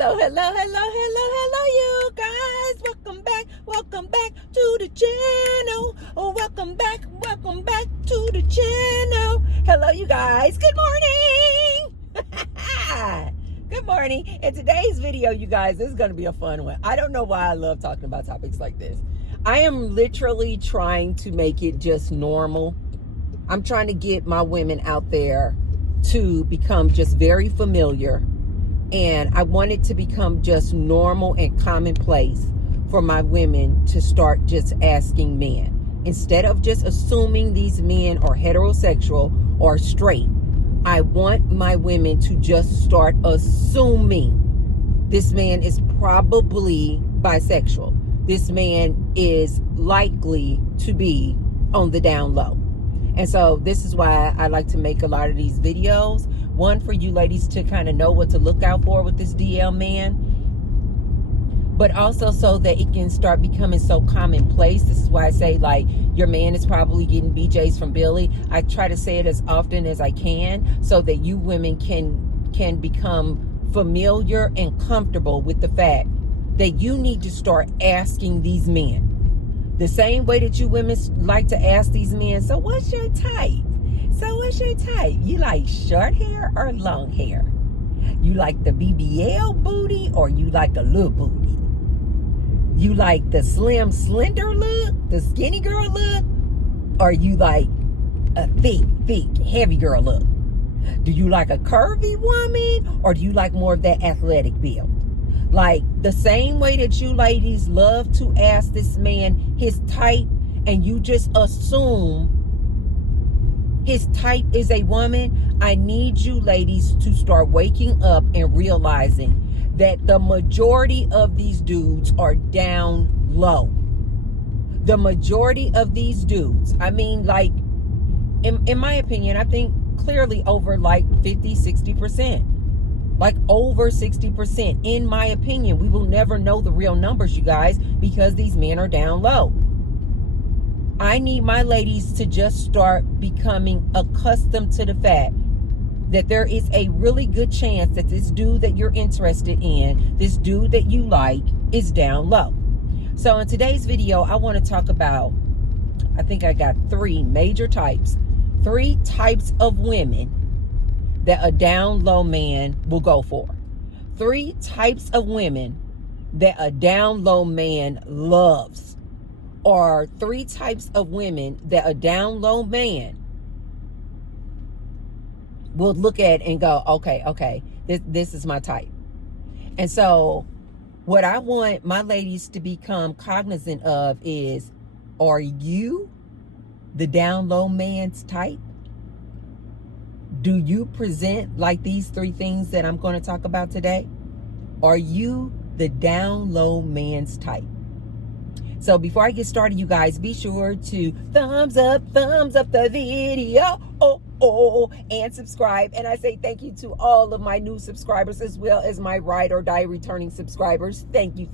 Hello, you guys. Welcome back to the channel. Oh, welcome back to the channel. Hello, you guys. Good morning. Good morning. In today's video, you guys, this is going to be a fun one. I don't know why I love talking about topics like this. I am literally trying to make it just normal. I'm trying to get my women out there to become just very familiar. And I want it to become just normal and commonplace for my women to start just asking men. Instead of just assuming these men are heterosexual or straight, I want my women to just start assuming this man is probably bisexual. This man is likely to be on the down low. And so this is why I like to make a lot of these videos. One, for you ladies to kind of know what to look out for with this DL man, but also so that it can start becoming so commonplace. This is why I say, like, your man is probably getting BJs from Billy. I try to say it as often as I can so that you women can become familiar and comfortable with the fact that you need to start asking these men the same way that you women like to ask these men, so what's your type? You like short hair or long hair? You like the BBL booty or you like a little booty? You like the slim, slender look, the skinny girl look? Or you like a thick, heavy girl look? Do you like a curvy woman or do you like more of that athletic build? Like, the same way that you ladies love to ask this man his type and you just assume his type is a woman, I need you ladies to start waking up and realizing that the majority of these dudes are down low. The majority of these dudes, I mean, like, in my opinion, I think clearly over like 50, 60%. Like over 60%, in my opinion. We will never know the real numbers, you guys, because these men are down low. I need my ladies to just start becoming accustomed to the fact that there is a really good chance that this dude that you're interested in, this dude that you like, is down low. So in today's video, I want to talk about, I think I got three major types, 3 types of women that a down low man will go for. 3 types of women that a down low man loves. Or 3 types of women that a down low man will look at and go, okay, this is my type. And so what I want my ladies to become cognizant of is, are you the down low man's type? Do you present like these 3 things that I'm going to talk about today? Are you the down low man's type? So before I get started, you guys, be sure to thumbs up the video, and subscribe. And I say thank you to all of my new subscribers as well as my ride or die returning subscribers. Thank you.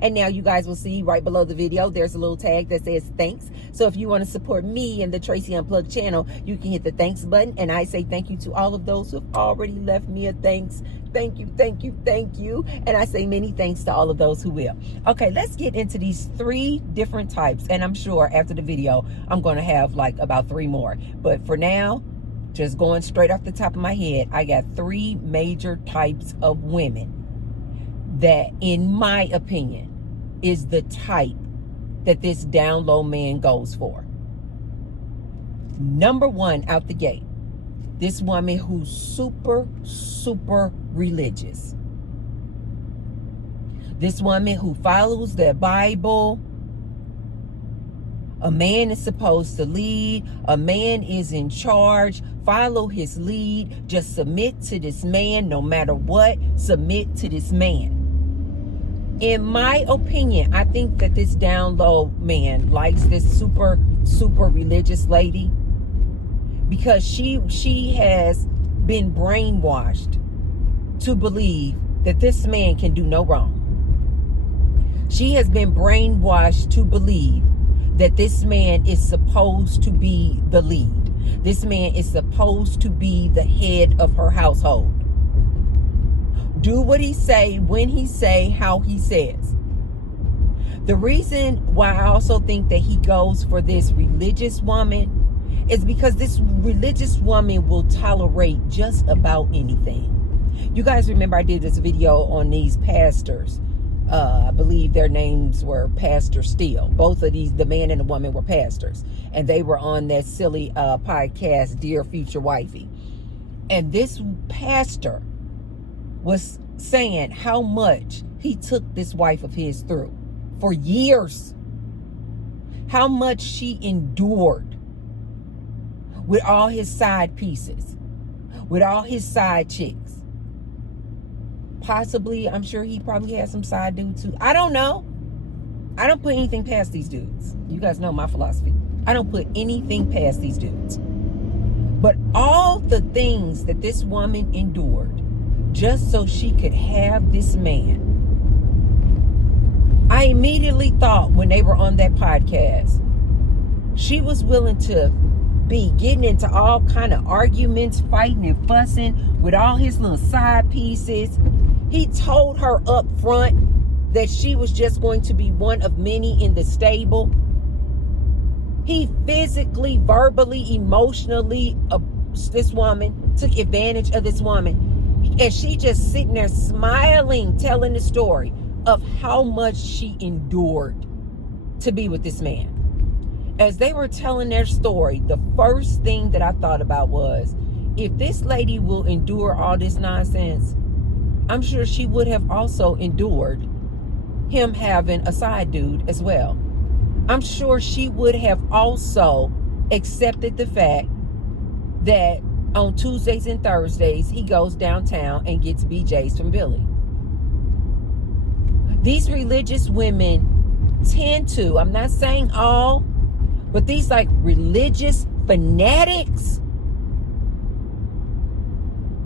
And now you guys will see right below the video, there's a little tag that says thanks. So if you want to support me and the Tracy Unplugged channel, you can hit the thanks button. And I say thank you to all of those who have already left me a thanks. Thank you. And I say many thanks to all of those who will. Okay, let's get into these 3 different types. And I'm sure after the video, I'm going to have like about 3 more. But for now, just going straight off the top of my head, I got 3 major types of women that, in my opinion, is the type that this down low man goes for. Number 1 out the gate, this woman who's super religious. This woman who follows the Bible. A man is supposed to lead. A man is in charge. Follow his lead. Just submit to this man no matter what. Submit to this man. In my opinion, I think that this down low man likes this super religious lady because she has been brainwashed to believe that this man can do no wrong. She has been brainwashed to believe that this man is supposed to be the lead. This man is supposed to be the head of her household. do what he say, when he say, how he says. The reason why I also think that he goes for this religious woman is because this religious woman will tolerate just about anything. You guys remember I did this video on these pastors. I believe their names were Pastor Steele. Both of these, the man and the woman, were pastors. And they were on that silly podcast, Dear Future Wifey. And this pastor was saying how much he took this wife of his through for years. How much she endured with all his side pieces, with all his side chicks. Possibly, I'm sure he probably has some side dudes too. I don't know. I don't put anything past these dudes. You guys know my philosophy. I don't put anything past these dudes. But all the things that this woman endured just so she could have this man. I immediately thought when they were on that podcast, she was willing to be getting into all kind of arguments, fighting and fussing with all his little side pieces. He told her up front that she was just going to be one of many in the stable. He physically, verbally, emotionally, this woman took advantage of this woman. And she just sitting there smiling, telling the story of how much she endured to be with this man. As they were telling their story, the first thing that I thought about was, if this lady will endure all this nonsense, I'm sure she would have also endured him having a side dude as well. I'm sure she would have also accepted the fact that on Tuesdays and Thursdays, he goes downtown and gets BJs from Billy. These religious women tend to, I'm not saying all, but these like religious fanatics,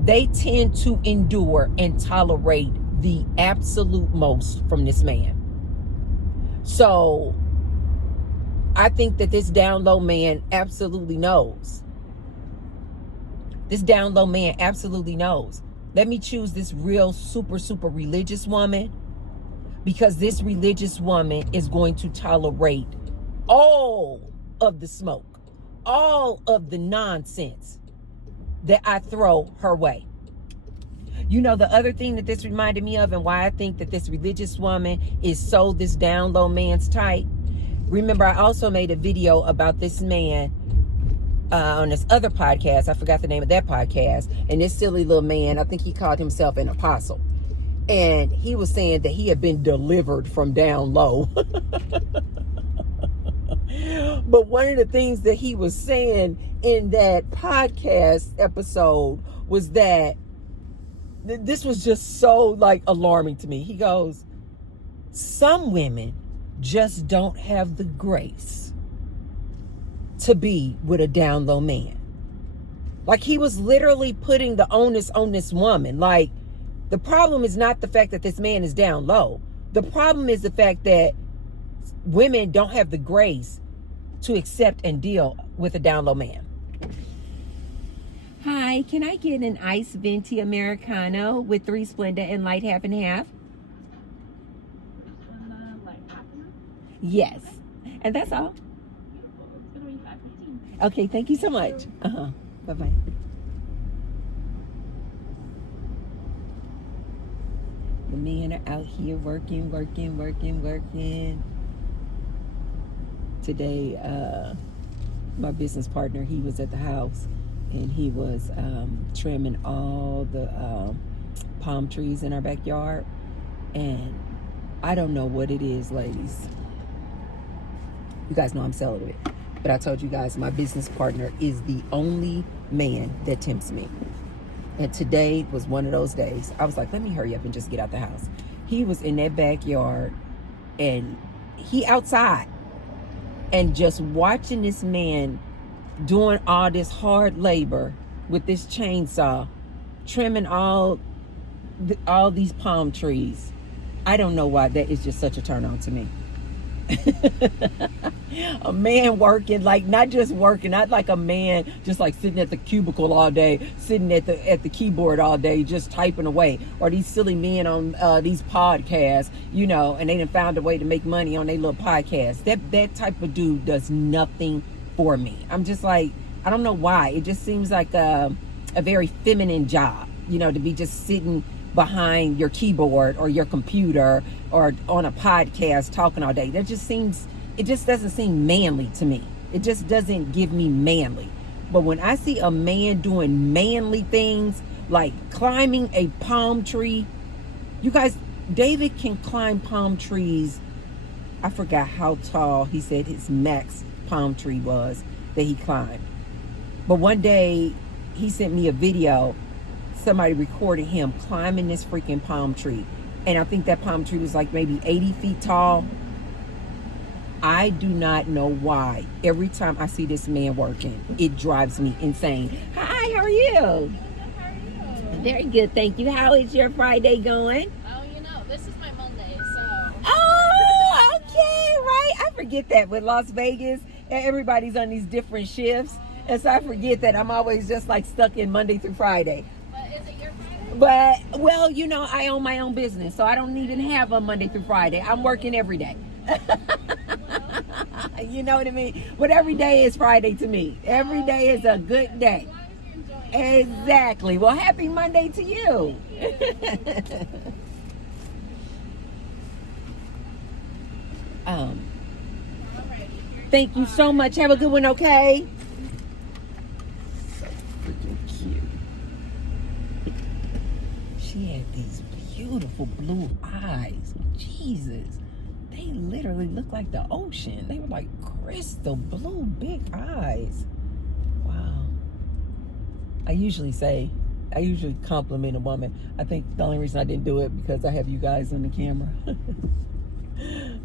they tend to endure and tolerate the absolute most from this man. So I think that this down low man absolutely knows. This down low man absolutely knows. Let me choose this real super religious woman, because this religious woman is going to tolerate all of the smoke, all of the nonsense that I throw her way. You know, the other thing that this reminded me of and why I think that this religious woman is so this down low man's type. Remember, I also made a video about this man on this other podcast. I forgot the name of that podcast. And this silly little man, I think he called himself an apostle. And he was saying that he had been delivered from down low. But one of the things that he was saying in that podcast episode was that this was just so like alarming to me. He goes, some women just don't have the grace to be with a down low man. Like, he was literally putting the onus on this woman. Like, the problem is not the fact that this man is down low. The problem is the fact that women don't have the grace to accept and deal with a down low man. Hi, can I get an iced venti Americano with 3 Splenda and light half and half? Yes. And that's all. Okay, thank you so much. Bye-bye. The men are out here working. Today, my business partner, he was at the house and he was trimming all the palm trees in our backyard. And I don't know what it is, ladies. You guys know I'm celibate. But I told you guys my business partner is the only man that tempts me. And today was one of those days. I was like, let me hurry up and just get out the house. He was in that backyard and he outside. And just watching this man doing all this hard labor with this chainsaw, trimming all these palm trees. I don't know why that is just such a turn on to me. A man working, like not just working, not like a man just like sitting at the cubicle all day, sitting at the keyboard all day, just typing away. Or these silly men on these podcasts, you know, and they done found a way to make money on their little podcast. That type of dude does nothing for me. I'm just like, I don't know why. It just seems like a very feminine job, you know, to be just sitting behind your keyboard or your computer or on a podcast talking all day. It just doesn't seem manly to me. It just doesn't give me manly. But when I see a man doing manly things like climbing a palm tree, you guys, David can climb palm trees. I forgot how tall he said his max palm tree was that he climbed. But one day he sent me a video. Somebody recorded him climbing this freaking palm tree. And I think that palm tree was like maybe 80 feet tall. I do not know why. Every time I see this man working, it drives me insane. Hi, how are you? Good, how are you? Very good, thank you. How is your Friday going? Oh, you know, this is my Monday, so. Oh, okay, right. I forget that with Las Vegas, everybody's on these different shifts. And so I forget that I'm always just like stuck in Monday through Friday. But is it your Friday? But, well, you know, I own my own business, so I don't even have a Monday through Friday. I'm working every day. You know what I mean? But every day is Friday to me. Every day is a good day. As long as you're enjoying it. Exactly. Well, happy Monday to you. Alrighty, Thank you so much. Have a good one, okay? So freaking cute. She had these beautiful blue eyes. Jesus. They literally look like the ocean. They were like crystal blue, big eyes. Wow. I usually compliment a woman. I think the only reason I didn't do it because I have you guys on the camera.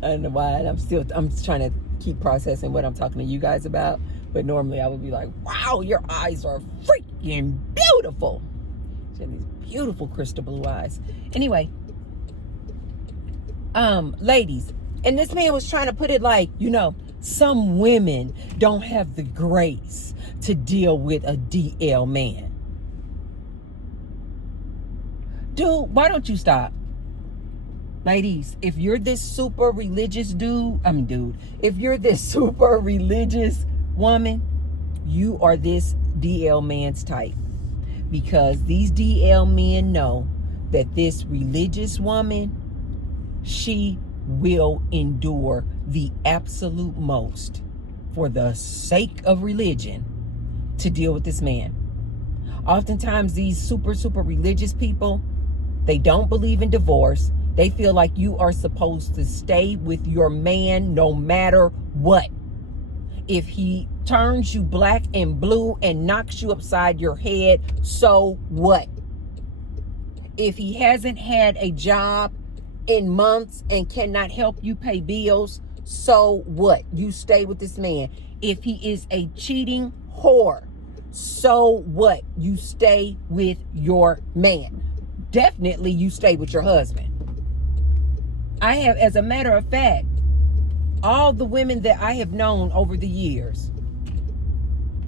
I don't know why. I'm trying to keep processing what I'm talking to you guys about. But normally I would be like, wow, your eyes are freaking beautiful. She had these beautiful crystal blue eyes. Anyway, ladies, and this man was trying to put it like, you know, some women don't have the grace to deal with a DL man. Dude, why don't you stop? Ladies, if you're this super religious if you're this super religious woman, you are this DL man's type. Because these DL men know that this religious woman, she will endure the absolute most for the sake of religion to deal with this man. Oftentimes these super religious people, they don't believe in divorce. They feel like you are supposed to stay with your man no matter what. If he turns you black and blue and knocks you upside your head, so what? If he hasn't had a job in months and cannot help you pay bills, so what? You stay with this man. If he is a cheating whore, so what? You stay with your man. Definitely you stay with your husband. I have, as a matter of fact, all the women that I have known over the years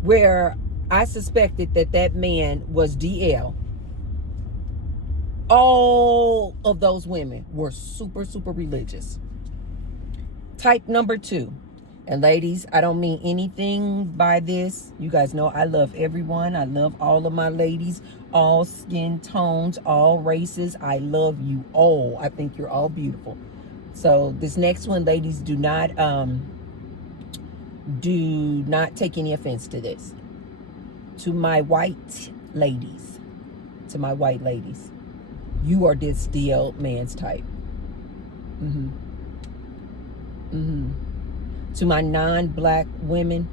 where I suspected that man was DL, all of those women were super religious. Type number 2. And ladies, I don't mean anything by this. You guys know I love everyone. I love all of my ladies, all skin tones, all races. I love you all. I think you're all beautiful. So this next one, ladies, do not take any offense to this. To my white ladies, you are this DL man's type. To my non-black women,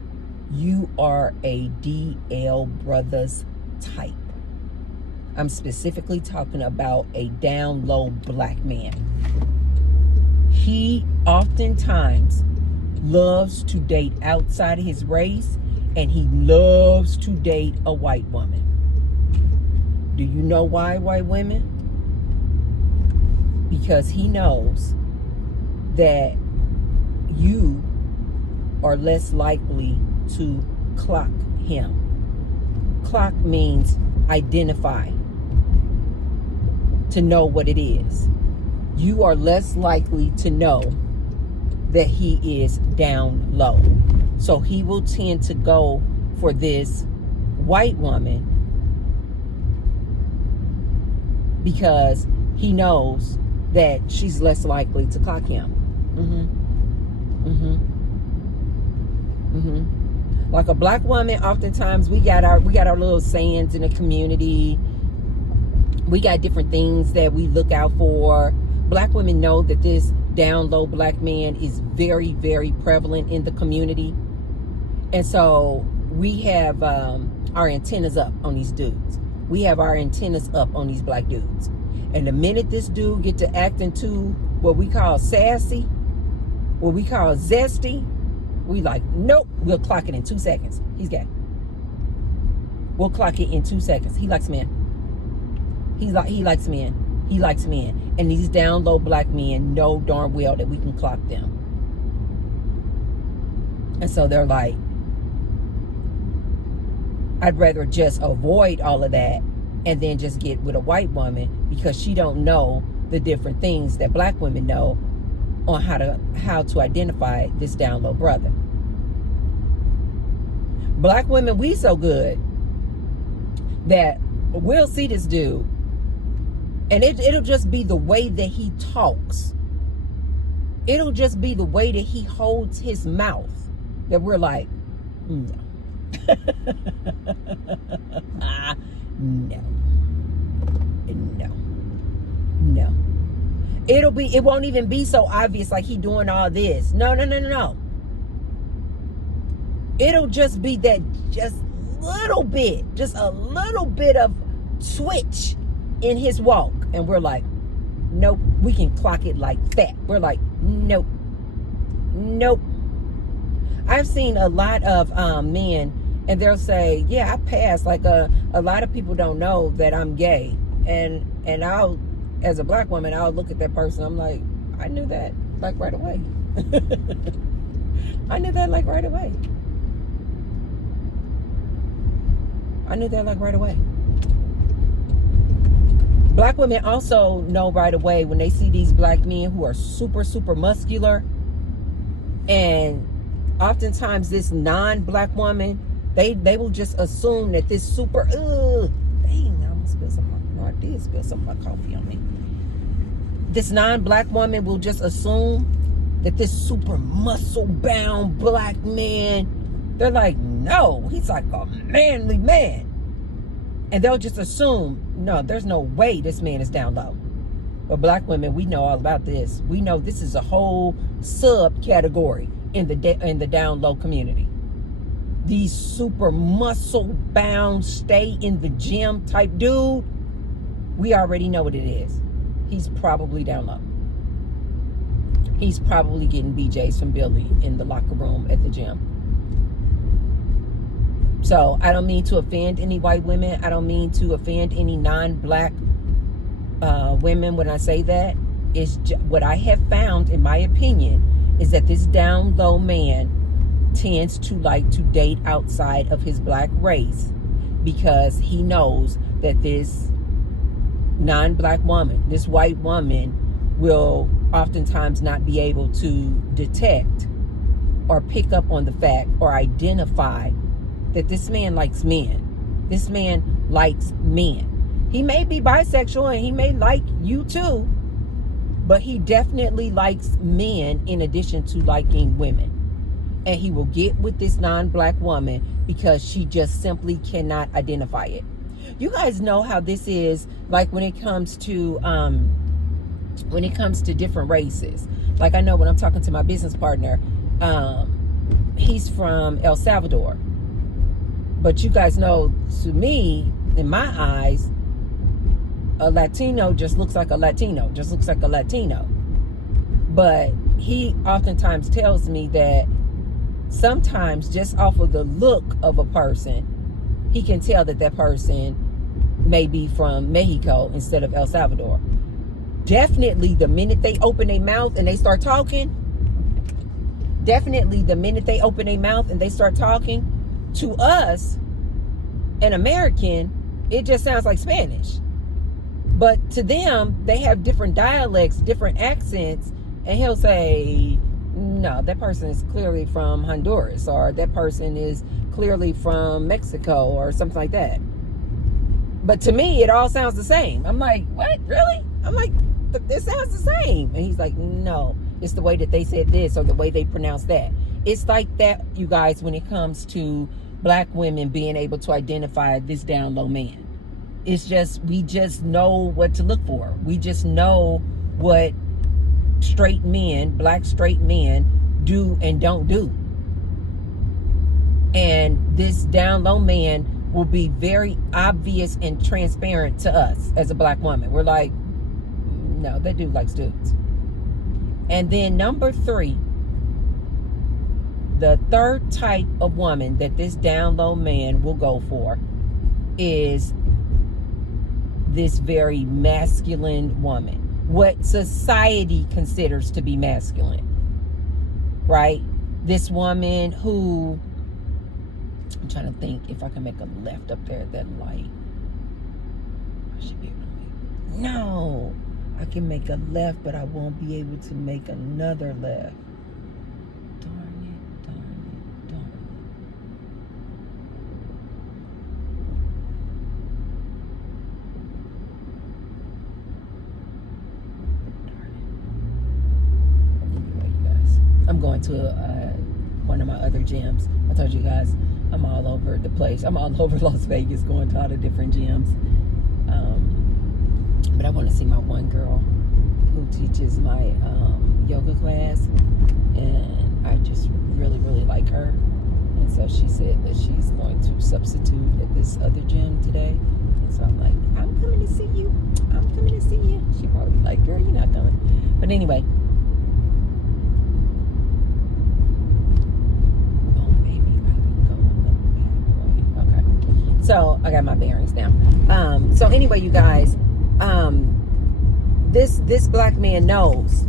you are a DL brothers type. I'm specifically talking about a down low black man. He oftentimes loves to date outside of his race, and he loves to date a white woman. Do you know why, white women? Because he knows that you are less likely to clock him. Clock means identify, to know what it is. You are less likely to know that he is down low. So he will tend to go for this white woman because he knows that she's less likely to clock him. Like a black woman, oftentimes we got our little sayings in the community. We got different things that we look out for. Black women know that this down low black man is very, very prevalent in the community. And so we have our antennas up on these dudes. We have our antennas up on these black dudes. And the minute this dude get to acting too what we call sassy, what we call zesty, we like, nope, we'll clock it in 2 seconds. He's gay. We'll clock it in 2 seconds. He likes men. He likes men. He likes men. And these down low black men know darn well that we can clock them. And so they're like, I'd rather just avoid all of that and then just get with a white woman because she don't know the different things that black women know on how to identify this down low brother. Black women, we so good that we'll see this dude and it'll just be the way that he talks. It'll just be the way that he holds his mouth that we're like, no. No. It won't even be so obvious like he doing all this. No. It'll just be that just a little bit of switch in his walk. And we're like, nope, we can clock it like that. We're like, nope. I've seen a lot of men and they'll say, yeah, I passed. Like a lot of people don't know that I'm gay. And I'll, as a black woman, I'll look at that person. I'm like, I knew that like right away. I knew that like right away. Black women also know right away when they see these black men who are super, super muscular. And oftentimes this non-black woman, they will just assume that this super, dang, I almost spilled some. No, I did spill some of my coffee on me. This non-black woman will just assume that this super muscle-bound black man, they're like, no, he's like a manly man. And they'll just assume, no, there's no way this man is down low. But black women, we know all about this. We know this is a whole subcategory in the down low community. These super muscle-bound, stay in the gym type dude, we already know what it is. He's probably down low. He's probably getting BJs from Billy in the locker room at the gym. So I don't mean to offend any white women. I don't mean to offend any non-black women when I say that. It's what I have found, in my opinion, is that this down low man tends to like to date outside of his black race because he knows that this non-black woman, this white woman, will oftentimes not be able to detect or pick up on the fact or identify that this man likes men. This man likes men. He may be bisexual and he may like you too, but he definitely likes men in addition to liking women. And he will get with this non-black woman because she just simply cannot identify it. You guys know how this is like when it comes to different races. Like I know when I'm talking to my business partner, he's from El Salvador. But you guys know, to me, in my eyes, a Latino just looks like a Latino, But he oftentimes tells me that sometimes just off of the look of a person, he can tell that that person may be from Mexico instead of El Salvador. Definitely the minute they open their mouth and they start talking, definitely the minute they open their mouth and they start talking to us, an American, it just sounds like Spanish. But to them, they have different dialects, different accents, and he'll say, no, that person is clearly from Honduras, or that person is clearly from Mexico, or something like that. But to me, it all sounds the same. I'm like, what? Really? I'm like, it sounds the same. And he's like, no, it's the way that they said this or the way they pronounce that. It's like that, you guys, when it comes to black women being able to identify this down low man. It's just, we just know what to look for. We just know what straight men, black straight men, do and don't do. And this down low man will be very obvious and transparent to us as a black woman. We're like, no, that dude likes dudes. And then number 3, the third type of woman that this down low man will go for is this very masculine woman. What society considers to be masculine, right? This woman who, I'm trying to think if I can make a left up there at that light. I should be able to make, no, I can make a left, but I won't be able to make another left. Darn it, darn it, darn it. Anyway, you guys, I'm going to one of my other gyms. I told you guys, I'm all over the place. I'm all over Las Vegas going to all the different gyms. But I want to see my one girl who teaches my yoga class. And I just really, really like her. And so she said that she's going to substitute at this other gym today. And so I'm like, I'm coming to see you. I'm coming to see you. She probably like, girl, you're not coming. But anyway. So I got my bearings now. So anyway, you guys, this black man knows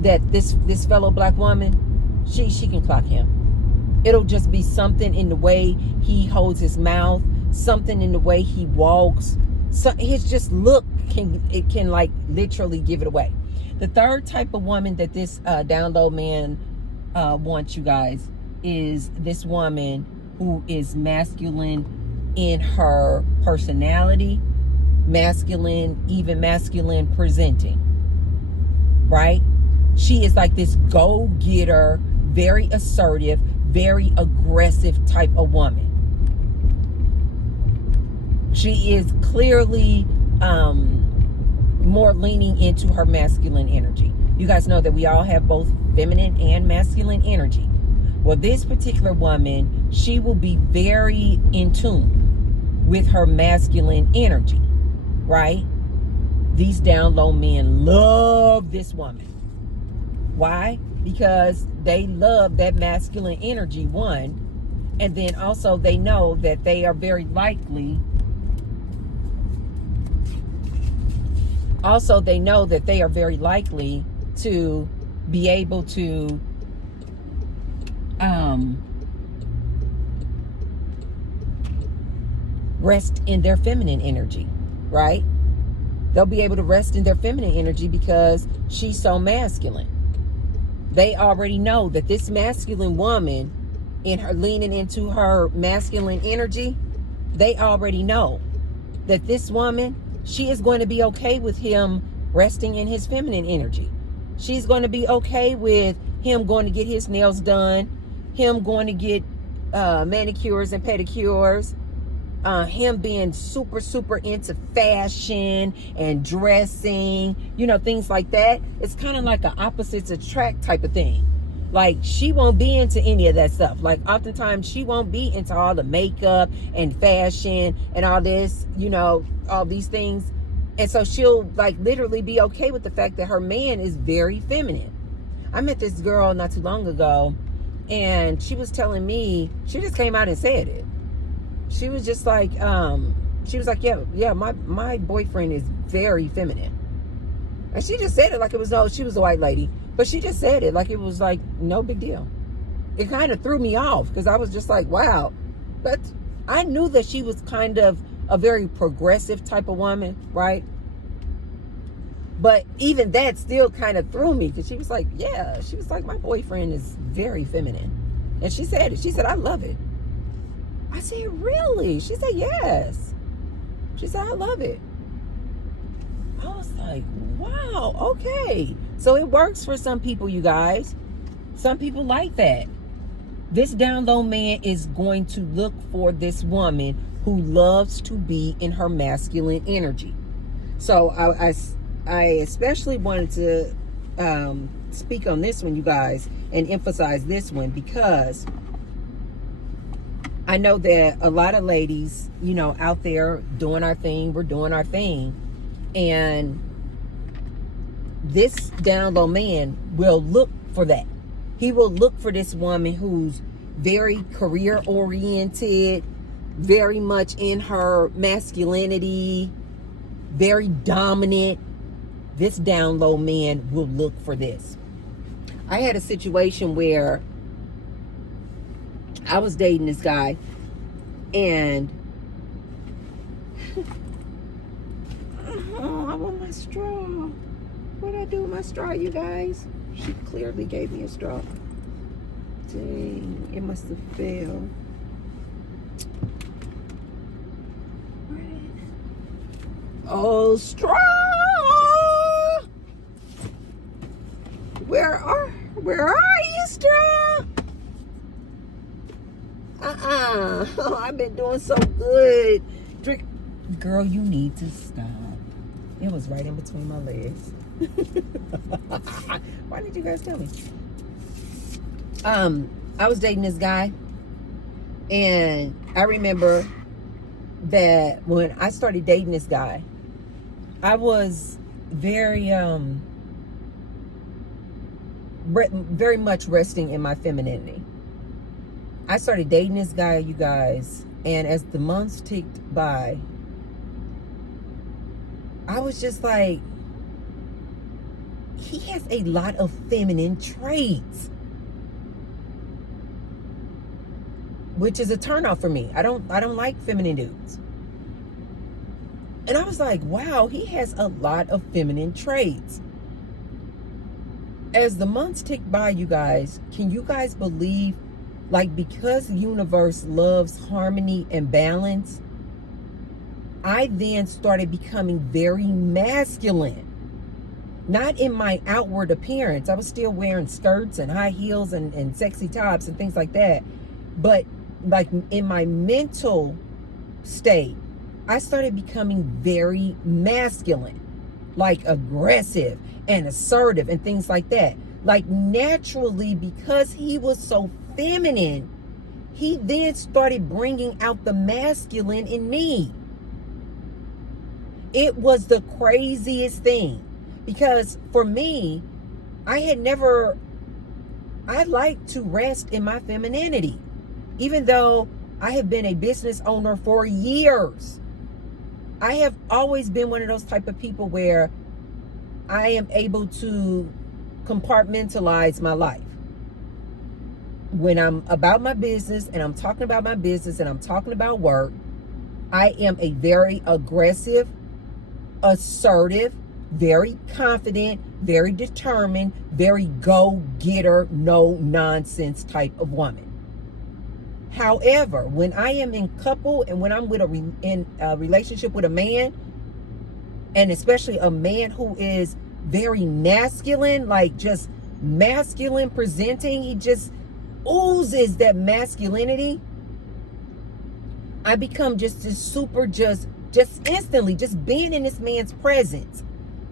that this fellow black woman, she can clock him. It'll just be something in the way he holds his mouth, something in the way he walks. So his just look can like literally give it away. The third type of woman that this down low man wants, you guys, is this woman who is masculine in her personality, masculine, even masculine presenting, right? She is like this go-getter, very assertive, very aggressive type of woman. She is clearly more leaning into her masculine energy. You guys know that we all have both feminine and masculine energy. Well, this particular woman, she will be very in tune with her masculine energy, right? These down low men love this woman. Why? Because they love that masculine energy, one, and then also they know that they are very likely, to be able to rest in their feminine energy, right? They'll be able to rest in their feminine energy because she's so masculine. They already know that this masculine woman, in her leaning into her masculine energy, they already know that this woman, she is going to be okay with him resting in his feminine energy. She's going to be okay with him going to get his nails done, him going to get manicures and pedicures, him being super, super into fashion and dressing, things like that. It's kind of like an opposites attract type of thing. Like, she won't be into any of that stuff. Like, oftentimes she won't be into all the makeup and fashion and all this, all these things. And so she'll like literally be okay with the fact that her man is very feminine. I met this girl not too long ago, and she was telling me, she just came out and said it. She was just like, yeah, my boyfriend is very feminine. And she just said it like it was, no, she was a white lady. But she just said it like it was like no big deal. It kind of threw me off because I was just like, wow. But I knew that she was kind of a very progressive type of woman, right? But even that still kind of threw me because she was like, yeah, she was like, my boyfriend is very feminine. And she said it. She said, I love it. I said, really? She said, yes. She said, I love it. I was like, wow, okay. So it works for some people, you guys. Some people like that. This down low man is going to look for this woman who loves to be in her masculine energy. So I especially wanted to speak on this one, you guys, and emphasize this one because I know that a lot of ladies, you know, out there doing our thing, we're doing our thing. And this down low man will look for that. He will look for this woman who's very career oriented, very much in her masculinity, very dominant. This down low man will look for this. I had a situation where I was dating this guy and oh, I want my straw. What did I do with my straw, you guys? She clearly gave me a straw. Dang, it must have failed. Oh, straw! Where are you, straw? Oh, I've been doing so good. Drink. Girl, you need to stop. It was right in between my legs. Why did you guys tell me? I was dating this guy, and I remember that when I started dating this guy, I was very very much resting in my femininity. I started dating this guy, you guys, and as the months ticked by, I was just like, he has a lot of feminine traits, which is a turnoff for me. I don't like feminine dudes. And I was like, wow, he has a lot of feminine traits. As the months ticked by, you guys, can you guys believe, like, because the universe loves harmony and balance, I then started becoming very masculine. Not in my outward appearance. I was still wearing skirts and high heels and sexy tops and things like that. But like in my mental state, I started becoming very masculine, like aggressive and assertive and things like that. Like naturally, because he was so feminine, he then started bringing out the masculine in me. It was the craziest thing. Because for me, I like to rest in my femininity. Even though I have been a business owner for years, I have always been one of those type of people where I am able to compartmentalize my life. When I'm about my business and I'm talking about my business and I'm talking about work, I am a very aggressive, assertive, very confident, very determined, very go-getter, no nonsense type of woman. However, when I am in couple and when I'm with in a relationship with a man, and especially a man who is very masculine, like just masculine presenting, he just oozes that masculinity, I become just super, just instantly, just being in this man's presence,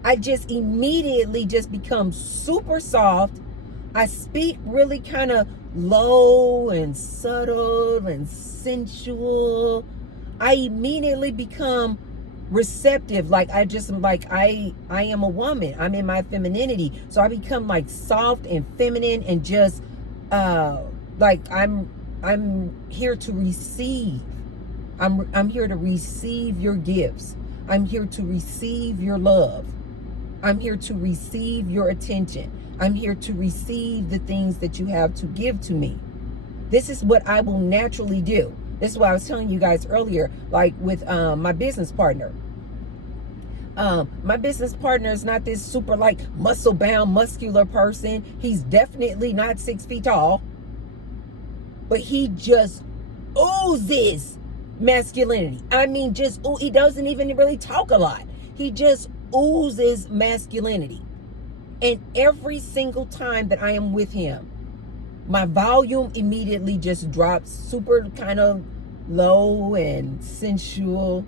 I just immediately just become super soft. I speak really kind of low and subtle and sensual. I immediately become receptive. Like I am a woman. I'm in my femininity. So I become like soft and feminine and just like I'm here to receive. I'm here to receive your gifts. I'm here to receive your love. I'm here to receive your attention. I'm here to receive the things that you have to give to me. This is what I will naturally do. This is what I was telling you guys earlier, like with my business partner. My business partner is not this super like muscle bound, muscular person. He's definitely not 6 feet tall, but he just oozes masculinity. I mean, just he doesn't even really talk a lot. He just oozes masculinity. And every single time that I am with him, my volume immediately just drops super kind of low and sensual.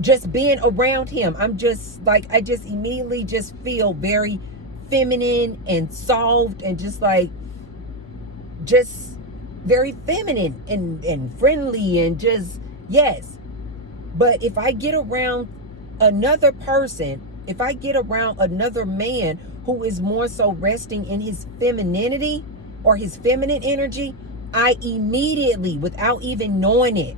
Just being around him, I'm just like, I just immediately just feel very feminine and soft and just like, just very feminine and friendly and just, yes. But if I get around another person, if I get around another man who is more so resting in his femininity or his feminine energy, I immediately, without even knowing it,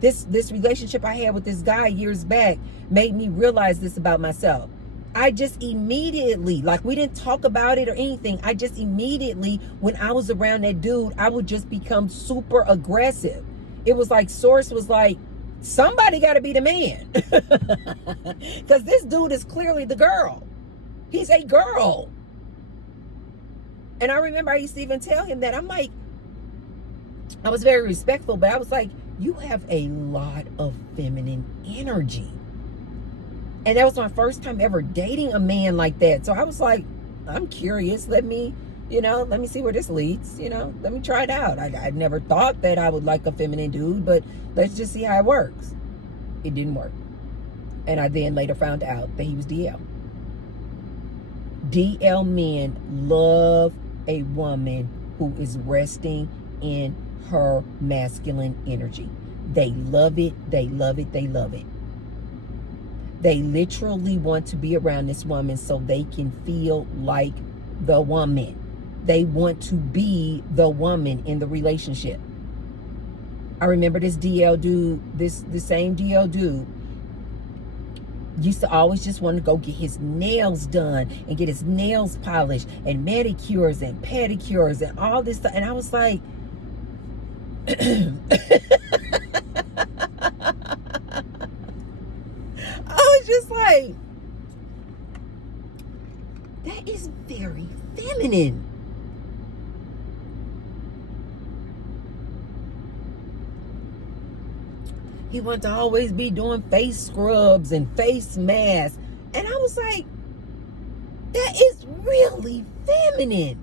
this relationship I had with this guy years back made me realize this about myself. I just immediately, like we didn't talk about it or anything, I just immediately, when I was around that dude, I would just become super aggressive. It was like Source was like, somebody got to be the man. Because this dude is clearly the girl. He's a girl. And I remember I used to even tell him that. I'm like, I was very respectful, but I was like, you have a lot of feminine energy. And that was my first time ever dating a man like that. So I was like, I'm curious. Let me see where this leads. Let me try it out. I never thought that I would like a feminine dude, but let's just see how it works. It didn't work. And I then later found out that he was DL. DL men love a woman who is resting in her masculine energy. They love it. They love it. They love it. They literally want to be around this woman so they can feel like the woman. They want to be the woman in the relationship. I remember this DL dude, the same DL dude, used to always just want to go get his nails done and get his nails polished and manicures and pedicures and all this stuff. And I was like, I was just like, that is very feminine. He wanted to always be doing face scrubs and face masks. And I was like, that is really feminine.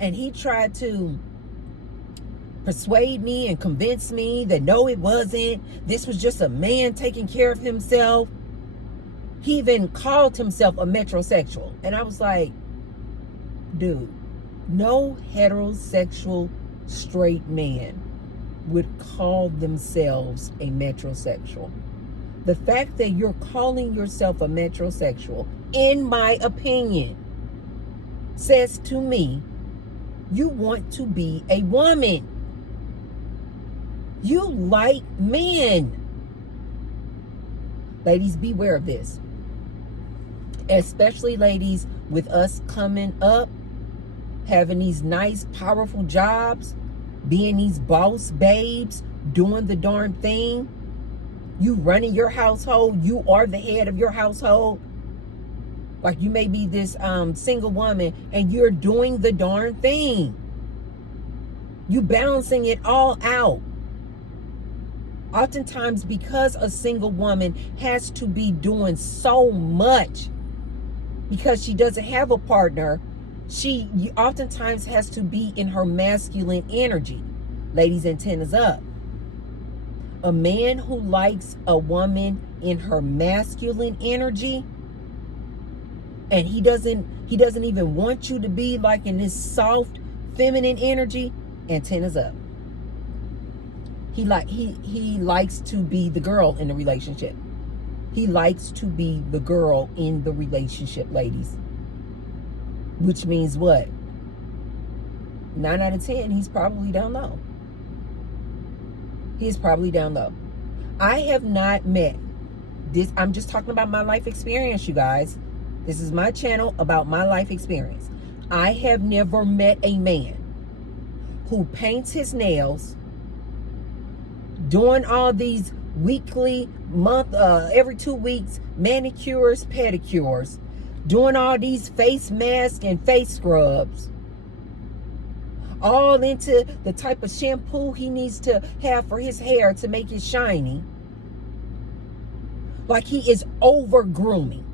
And he tried to persuade me and convince me that no, it wasn't. This was just a man taking care of himself. He even called himself a metrosexual. And I was like, dude, no heterosexual straight man would call themselves a metrosexual. The fact that you're calling yourself a metrosexual, in my opinion, says to me, you want to be a woman. You like men. Ladies, beware of this. Especially ladies with us coming up, having these nice, powerful jobs, being these boss babes, doing the darn thing. You running your household. You are the head of your household. Like you may be this single woman and you're doing the darn thing. You balancing it all out. Oftentimes, because a single woman has to be doing so much because she doesn't have a partner, she oftentimes has to be in her masculine energy. Ladies, antennas up. A man who likes a woman in her masculine energy, and he doesn't even want you to be like in this soft feminine energy, antennas up. He likes to be the girl in the relationship. He likes to be the girl in the relationship, ladies. Which means what? 9 out of 10, he's probably down low. He's probably down low. I have not met this. I'm just talking about my life experience, you guys. This is my channel about my life experience. I have never met a man who paints his nails, doing all these weekly, every 2 weeks, manicures, pedicures, doing all these face masks and face scrubs, all into the type of shampoo he needs to have for his hair to make it shiny. Like he is over grooming.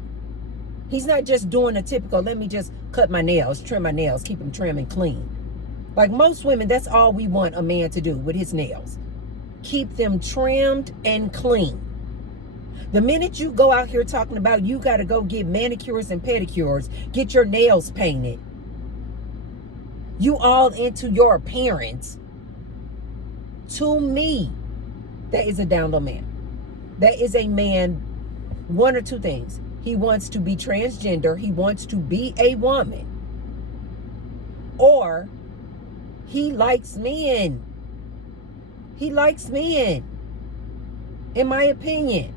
He's not just doing a typical, let me just cut my nails, trim my nails, keep them trim and clean. Like most women, that's all we want a man to do with his nails. Keep them trimmed and clean. The minute you go out here talking about you got to go get manicures and pedicures, get your nails painted, you all into your appearance, to me, that is a down low man. That is a man, one or two things. He wants to be transgender. He wants to be a woman. Or he likes men. He likes men. In my opinion,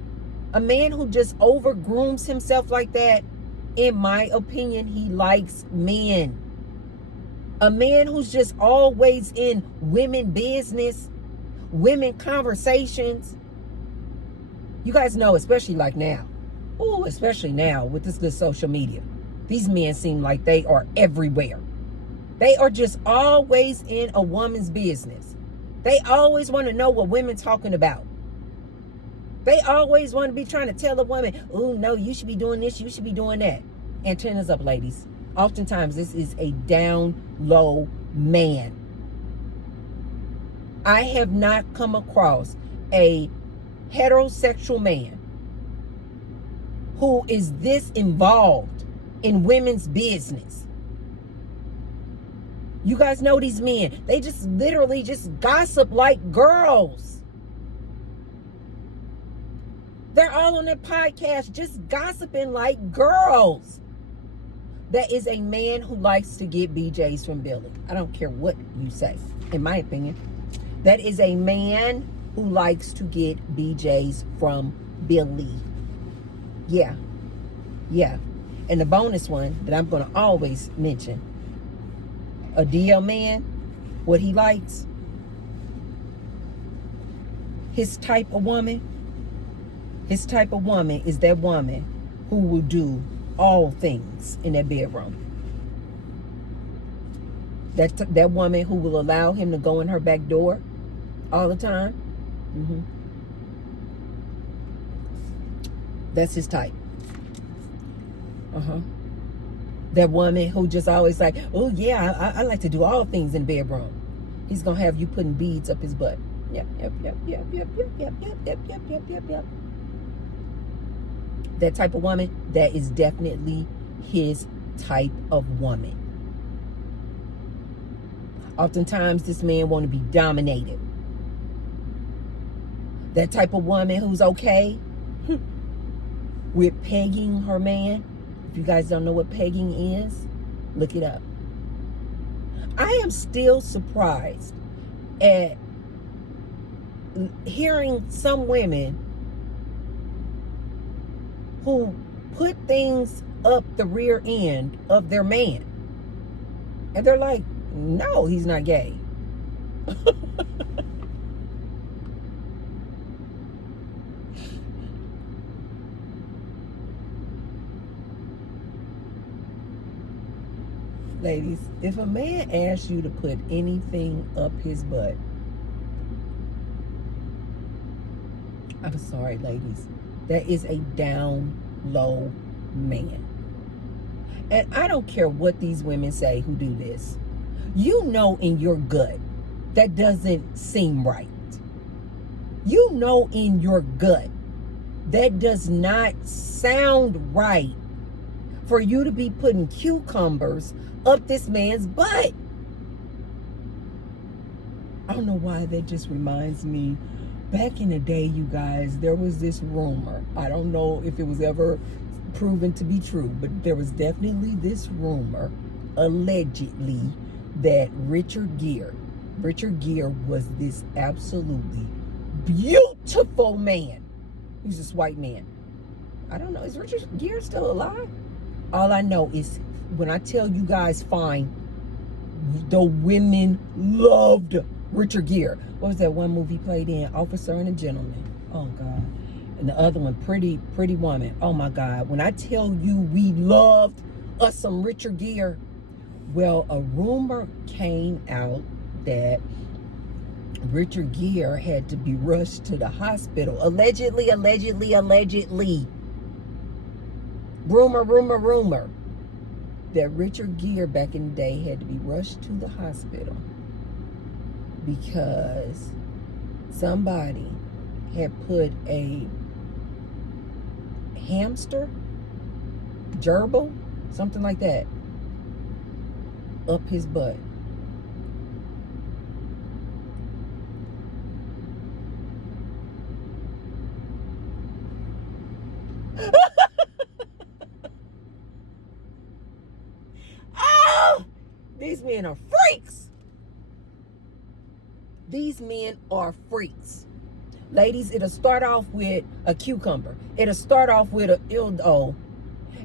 a man who just over grooms himself like that, in my opinion, he likes men. A man who's just always in women business, women conversations. You guys know, especially like now. Oh, especially now with this good social media. These men seem like they are everywhere. They are just always in a woman's business. They always want to know what women talking about. They always want to be trying to tell a woman, oh, no, you should be doing this, you should be doing that. Antennas up, ladies. Oftentimes, this is a down low man. I have not come across a heterosexual man who is this involved in women's business. You guys know these men. They just literally just gossip like girls. They're all on their podcast just gossiping like girls. That is a man who likes to get BJs from Billy. I don't care what you say, in my opinion. That is a man who likes to get BJs from Billy. Yeah. Yeah. And the bonus one that I'm going to always mention, a DL man, what he likes, his type of woman is that woman who will do all things in that bedroom. That woman who will allow him to go in her back door all the time. That's his type. That woman who just always like, oh yeah, I like to do all things in the bedroom. He's gonna have you putting beads up his butt. Yep. That type of woman, that is definitely his type of woman. Oftentimes, this man want to be dominated. That type of woman who's okay with pegging her man. If you guys don't know what pegging is, look it up. I am still surprised at hearing some women who put things up the rear end of their man. And they're like, no, he's not gay. Ladies, if a man asks you to put anything up his butt, I'm sorry, ladies. That is a down low man. And I don't care what these women say who do this. You know in your gut that doesn't seem right. You know in your gut that does not sound right for you to be putting cucumbers up this man's butt. I don't know why that just reminds me. Back in the day, you guys, there was this rumor. I don't know if it was ever proven to be true, but there was definitely this rumor, allegedly, that Richard Gere was this absolutely beautiful man. He's this white man. I don't know. Is Richard Gere still alive? All I know is when I tell you guys fine, the women loved Richard Gere. What was that one movie played in? Officer and a Gentleman. Oh God. And the other one, Pretty Woman. Oh my God. When I tell you we loved us some Richard Gere, well, a rumor came out that Richard Gere had to be rushed to the hospital. Allegedly. Rumor. That Richard Gere back in the day had to be rushed to the hospital because somebody had put a hamster, gerbil, something like that, up his butt. Oh, these men are freaks. These men are freaks. Ladies, it'll start off with a cucumber. It'll start off with a dildo.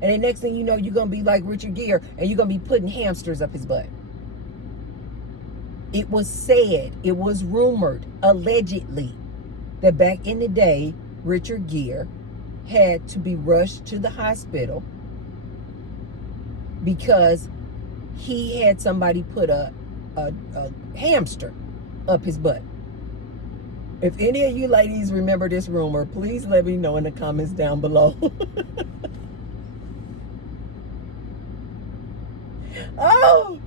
And the next thing you know, you're going to be like Richard Gere and you're going to be putting hamsters up his butt. It was said, it was rumored, allegedly, that back in the day, Richard Gere had to be rushed to the hospital because he had somebody put a hamster up his butt. If any of you ladies remember this rumor, please let me know in the comments down below. Oh,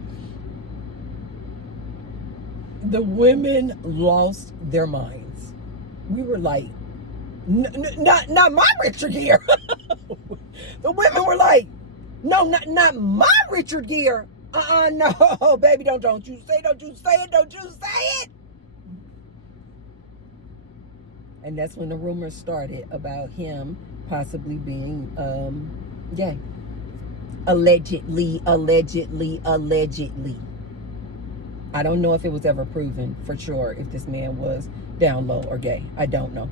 the women lost their minds. We were like, not my Richard Gere. The women were like, no, not my Richard Gere. No, baby, don't you say it. And that's when the rumors started about him possibly being gay. Allegedly. I don't know if it was ever proven for sure if this man was down low or gay. I don't know.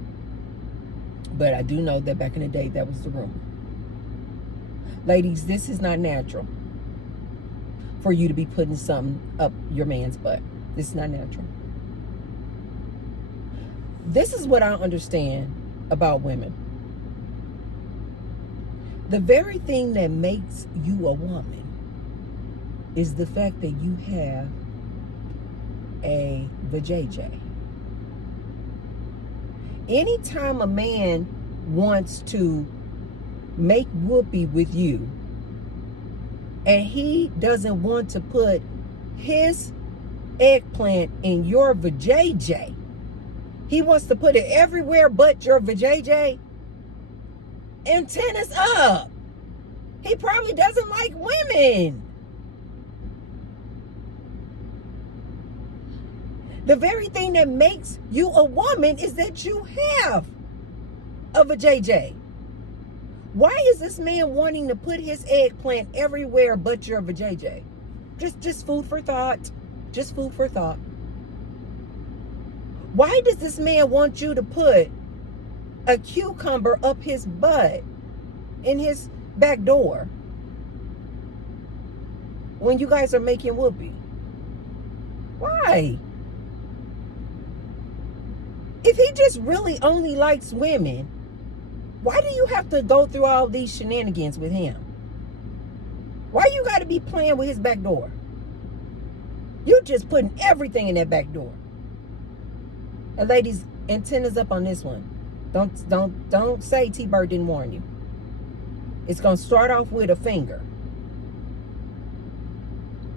But I do know that back in the day, that was the rumor. Ladies, this is not natural for you to be putting something up your man's butt. This is not natural. This is what I understand about women. The very thing that makes you a woman is the fact that you have a vajayjay. Anytime a man wants to make whoopee with you and he doesn't want to put his eggplant in your vajayjay, he wants to put it everywhere but your vajayjay, antennas up. He probably doesn't like women. The very thing that makes you a woman is that you have a vajayjay. Why is this man wanting to put his eggplant everywhere but your vajayjay? Just food for thought. Just food for thought. Why does this man want you to put a cucumber up his butt in his back door when you guys are making whoopee? Why? If he just really only likes women, why do you have to go through all these shenanigans with him? Why you got to be playing with his back door? You just putting everything in that back door. And ladies, antennas up on this one. Don't say T-Bird didn't warn you. It's gonna start off with a finger.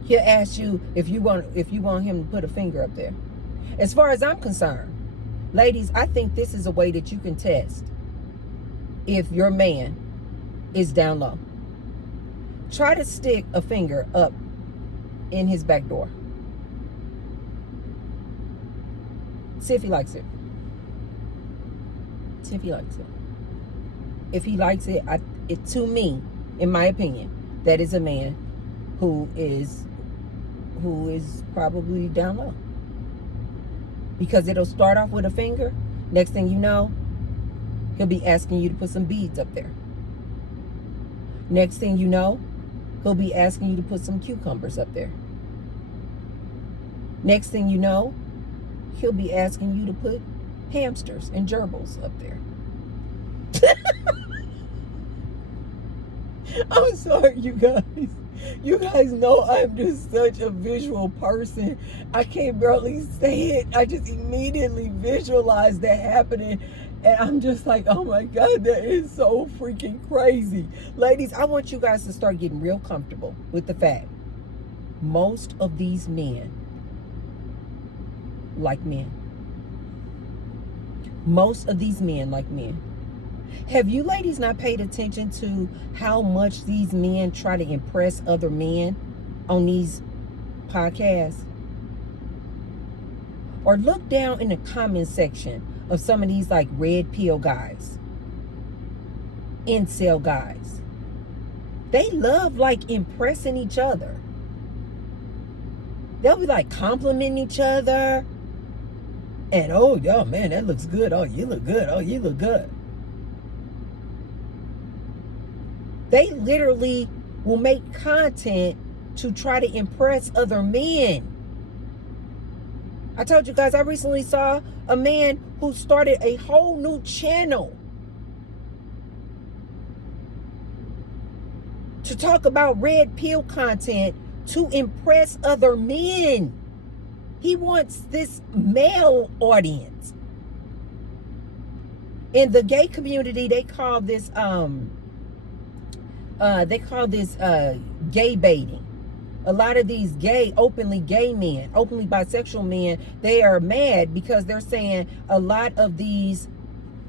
He'll ask you if you want him to put a finger up there. As far as I'm concerned, ladies, I think this is a way that you can test if your man is down low. Try to stick a finger up in his back door. See if he likes it. See if he likes it. If he likes it, to me, in my opinion, that is a man who is probably down low. Because it'll start off with a finger. Next thing you know, he'll be asking you to put some beads up there. Next thing you know, he'll be asking you to put some cucumbers up there. Next thing you know, he'll be asking you to put hamsters and gerbils up there. I'm sorry, you guys. You guys know I'm just such a visual person. I can't barely say it. I just immediately visualize that happening. And I'm just like, oh my God, that is so freaking crazy. Ladies, I want you guys to start getting real comfortable with the fact most of these men like men. Most of these men like men. Have you ladies not paid attention to how much these men try to impress other men on these podcasts? Or look down in the comment section of some of these like red pill guys, incel guys. They love like impressing each other. They'll be like complimenting each other. And oh, yo, man, that looks good. Oh, you look good. Oh, you look good. They literally will make content to try to impress other men. I told you guys, I recently saw a man who started a whole new channel to talk about red pill content to impress other men. He wants this male audience. In the gay community, they call this gay baiting. A lot of these openly gay men, openly bisexual men, they are mad because they're saying a lot of these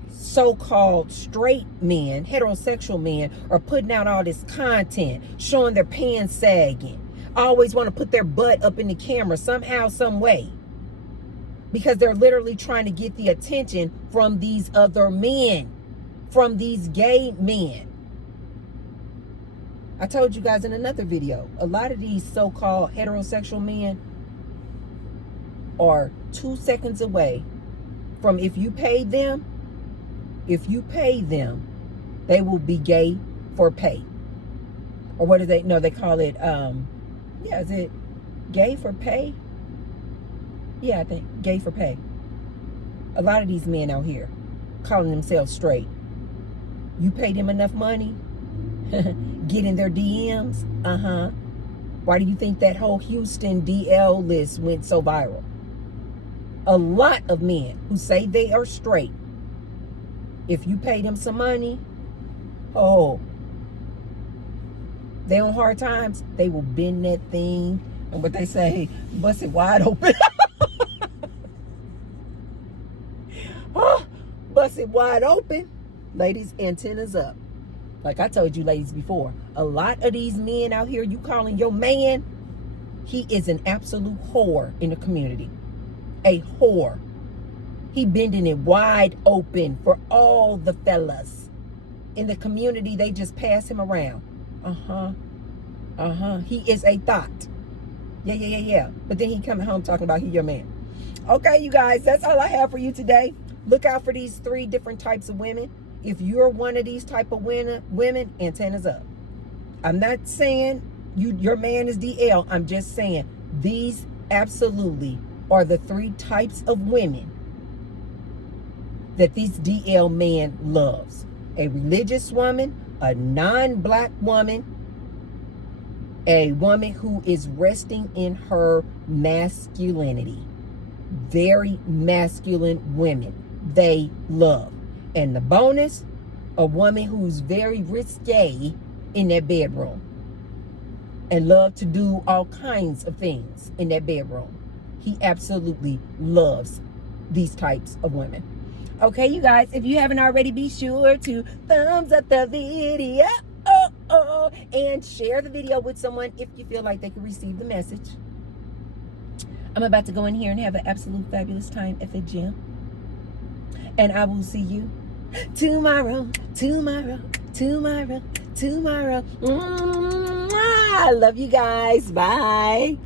so-called straight men, heterosexual men, are putting out all this content, showing their pants sagging, always want to put their butt up in the camera somehow, some way, because they're literally trying to get the attention from these other men, from these gay men. I told you guys in another video, a lot of these so-called heterosexual men are 2 seconds away from, if you pay them, they will be gay for pay. Or what do they, no, they call it, is it gay for pay? Yeah, I think gay for pay. A lot of these men out here calling themselves straight. You pay them enough money, get in their DMs. Why do you think that whole Houston DL list went so viral? A lot of men who say they are straight, if you pay them some money, they on hard times, they will bend that thing, and what they say, bust it wide open. Bust it wide open. Ladies, antennas up. Like I told you ladies before, a lot of these men out here, you calling your man, he is an absolute whore in the community. A whore. He bending it wide open for all the fellas. In the community, they just pass him around. He is a thought. Yeah. But then he coming home talking about he your man. Okay, you guys, that's all I have for you today. Look out for these 3 different types of women. If you're one of these type of women, antennas up. I'm not saying your man is DL. I'm just saying these absolutely are the 3 types of women that this DL man loves. A religious woman, a non-black woman, a woman who is resting in her masculinity. Very masculine women they love. And the bonus, a woman who's very risque in that bedroom and love to do all kinds of things in that bedroom. He absolutely loves these types of women. Okay, you guys, if you haven't already, be sure to thumbs up the video and share the video with someone if you feel like they can receive the message. I'm about to go in here and have an absolute fabulous time at the gym. And I will see you tomorrow. I love you guys. Bye.